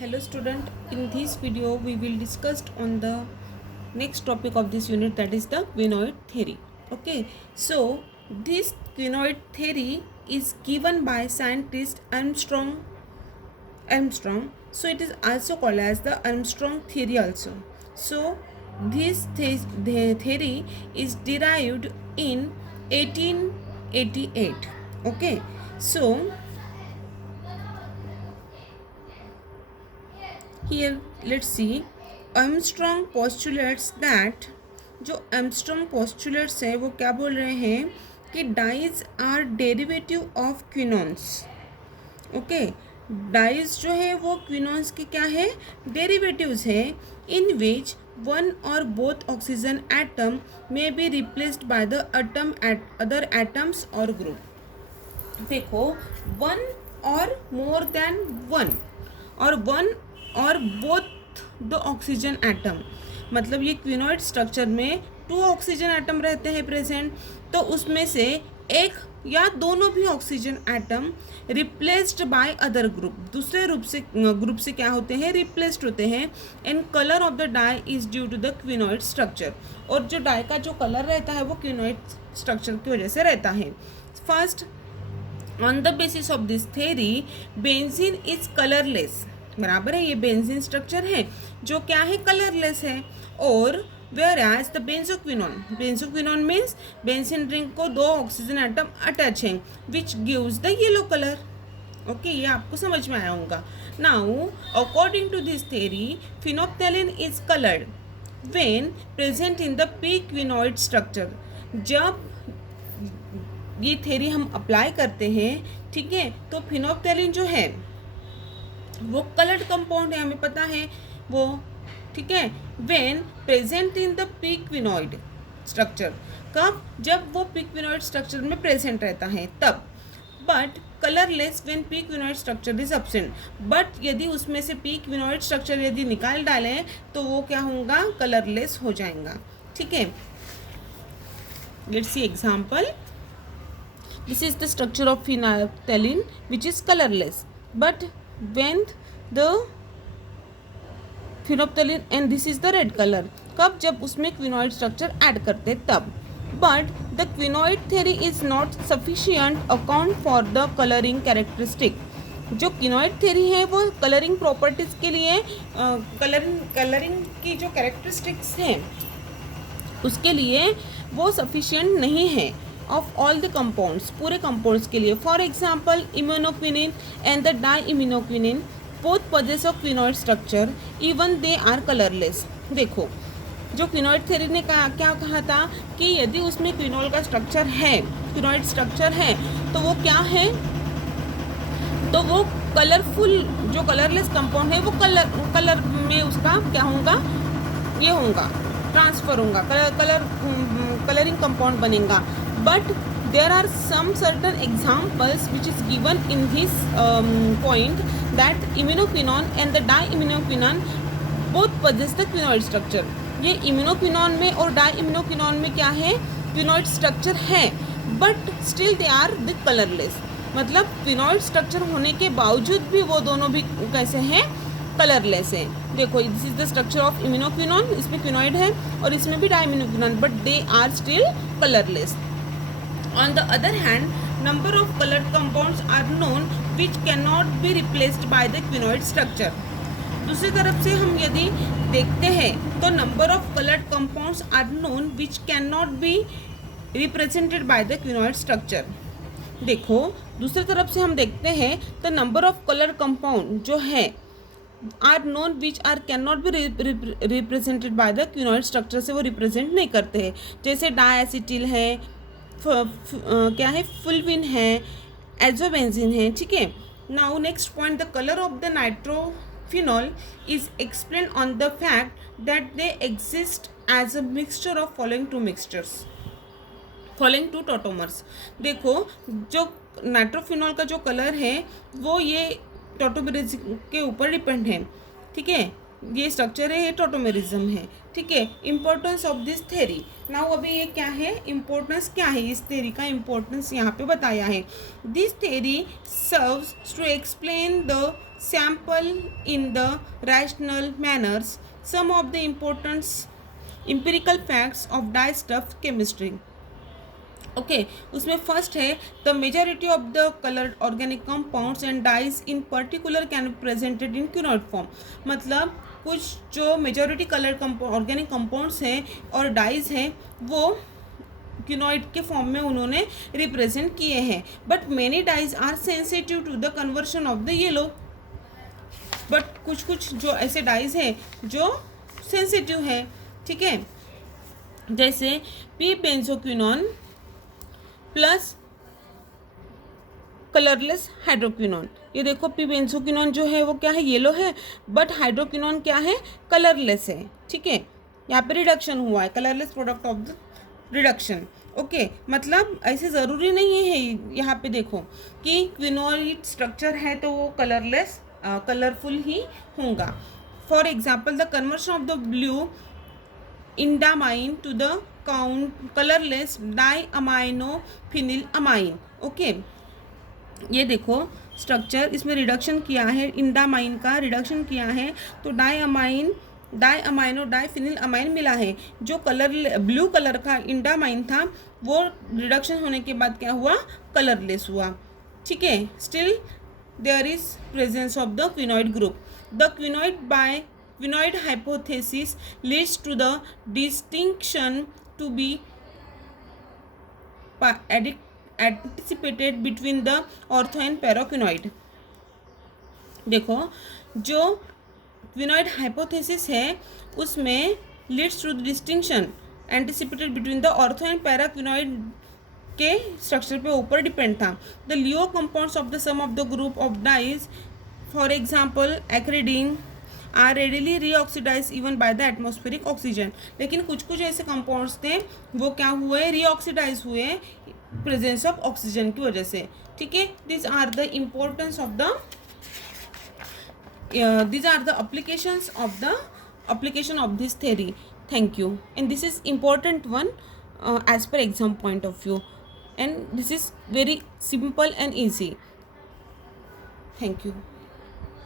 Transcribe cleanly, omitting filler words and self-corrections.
Hello student, in this video we will discuss on the next topic of this unit, that is the quinoid theory. Okay, so this quinoid theory is given by scientist Armstrong. So it is also called as the Armstrong theory also. So this theory is derived in 1888. Okay, so here let's see. Armstrong postulates that, जो Armstrong postulates है वो क्या बोल रहे हैं कि dyes are derivative of quinones. Okay, dyes जो है वो क्विनॉन्स के क्या है, डेरिवेटिव्स है, in which one or both oxygen atom may be replaced by the other atoms or group. देखो, one or more than one or both the oxygen atom, मतलब ये क्विनॉइड स्ट्रक्चर में 2 ऑक्सीजन एटम रहते हैं प्रेजेंट, तो उसमें से एक या दोनों भी oxygen atom replaced by other group, दूसरे ग्रुप से क्या होते हैं, रिप्लेस्ड होते हैं. And colour of the dye is due to the quinoid structure, और जो डाई का जो कलर रहता है वो क्विनॉइड स्ट्रक्चर की वजह से रहता है. First, on the basis of this theory benzene is colourless. बराबर है, ये बेंजीन स्ट्रक्चर है जो क्या है, कलरलेस है. और whereas the benzoquinone means benzene ring को 2 ऑक्सीजन एटम अटैच हैं, which gives the yellow colour. Okay, ये आपको समझ में आया होगा. Now according to this theory phenolphthalein is coloured when present in the P quinoid structure. जब ये थ्योरी हम अप्लाई करते हैं, ठीक है, तो फिनोप्थैलिन जो है वो कलर्ड कंपाउंड है, हमें पता है वो, ठीक है. When present in the P quinoid structure, कब, जब वो पी क्विनॉइड स्ट्रक्चर में प्रेजेंट रहता है तब. But colourless when P quinoid structure is absent. But यदि उसमें से पी क्विनॉइड स्ट्रक्चर यदि निकाल डालें तो वो क्या होगा, कलरलेस हो जाएगा. ठीक है, let's see example. This is the structure of phenolphthalein which is colorless. But when the phenolphthalein, and this is the red color, कब, जब उसमें क्विनॉइड स्ट्रक्चर ऐड करते तब. But the quinoid theory is not sufficient account for the coloring characteristic. जो क्विनॉइड theory है वो colouring properties के लिए कलरिंग की जो कैरेक्टरिस्टिक्स हैं उसके लिए वो सफिशिएंट नहीं है ऑफ ऑल द कंपाउंड्स, पूरे कंपाउंड्स के लिए. For example iminoquinone and the diiminoquinone both possess of quinoid structure even they are colourless. देखो, जो क्विनॉइड थ्योरी ने क्या कहा था कि यदि उसमें क्विनॉल का स्ट्रक्चर है, क्विनॉइड स्ट्रक्चर है, तो वो क्या है, तो वो कलरफुल, जो कलरलेस कंपाउंड है वो कलर में उसका क्या होगा, ये होगा, ट्रांसफर होगा, कलरिंग कंपाउंड बनेगा. But there are some certain examples which is given in this point, that iminoquinone and the diiminoquinone both possess the quinoid structure. ये इम्यूनोक्विनोन में और डाईइम्यूनोक्विनोन में क्या है, क्विनॉइड स्ट्रक्चर है, but still they are the colourless. मतलब quinoid structure होने के बावजूद भी वो दोनों भी कैसे हैं, कलरलेस है. देखो, this is the structure of iminoquinone, इसमें क्विनॉइड है और इसमें भी diiminoquinone, but they are still colourless. On the other hand, number of colored compounds are known which cannot be replaced by the quinoid structure. दूसरी तरफ से हम यदि देखते हैं तो number of colored compounds are known which cannot be represented by the quinoid structure. देखो, दूसरी तरफ से हम देखते हैं तो number of colored compound जो है are known which are cannot be represented by the quinoid structure से वो represent नहीं करते हैं. जैसे डायएसिटिल है, क्या है, फुलविन है, एजोबेंजीन है. ठीक है. Now next point, the colour of the nitrophenol is explain on the fact that they exist as a mixture of following two tautomers. देखो, जो नाइट्रोफिनॉल का जो कलर है वो ये टोटोमेरेज के ऊपर डिपेंड है. ठीक है, ये स्ट्रक्चर है, ये टोटोमेरिज्म है, ठीक है। Importance of this theory, now अभी ये क्या है, इम्पोर्टेंस क्या है, इस थेरी का इम्पोर्टेंस यहाँ पे बताया है। This theory serves to explain the sample in the rational manners some of the importance empirical facts of dye stuff chemistry. Okay उसमें फर्स्ट है the majority of the coloured organic compounds and dyes in particular can be presented in quinoid form. मतलब कुछ जो majority coloured organic compounds हैं और dies हैं वो क्विनोइड के फॉर्म में उन्होंने रिप्रेजेंट किए हैं। But many dyes are sensitive to the conversion of the yellow. But कुछ जो ऐसे डाइज हैं जो सेंसिटिव है, ठीक है, जैसे P benzoquinone plus colourless hydroquinone. ये देखो पी बेंजोक्विनोन जो है वो क्या है, येलो है, बट हाइड्रोक्विनोन क्या है, कलरलेस है, ठीक है। यहाँ पे रिडक्शन हुआ है, colourless product of the reduction. Okay मतलब ऐसे ज़रूरी नहीं है, यहाँ पे देखो कि क्विनोइड स्ट्रक्चर है तो वो कलरफुल ही होगा। For example the conversion of the blue indamine to the colourless diaminophenylamine. Okay ये देखो स्ट्रक्चर, इसमें रिडक्शन किया है, इंडामाइन का रिडक्शन किया है तो डाइअमाइनो डाइफिनिलअमाइन मिला है। जो ब्लू कलर का इंडामाइन था वो रिडक्शन होने के बाद क्या हुआ, कलरलेस हुआ, ठीक है। Still there is presence of the quinoid group. The quinoid hypothesis leads to the distinction to be anticipated between the ortho and paraquinoid। देखो जो क्विनोइड हाइपोथेसिस है उसमें leads to distinction anticipated between the ortho and paraquinoid के structure पे ऊपर depend था। The leuco compounds of the some of the group of dyes for example acridine are readily reoxidize even by the atmospheric oxygen. लेकिन कुछ ऐसे compounds थे वो क्या हुए, रीऑक्सीडाइज हुए प्रेजेंस ऑफ ऑक्सीजन की वजह से, ठीक है। This are the importance of the these are the application of this theory. Thank you. And this is important one as per exam point of view, and this is very simple and easy. Thank you.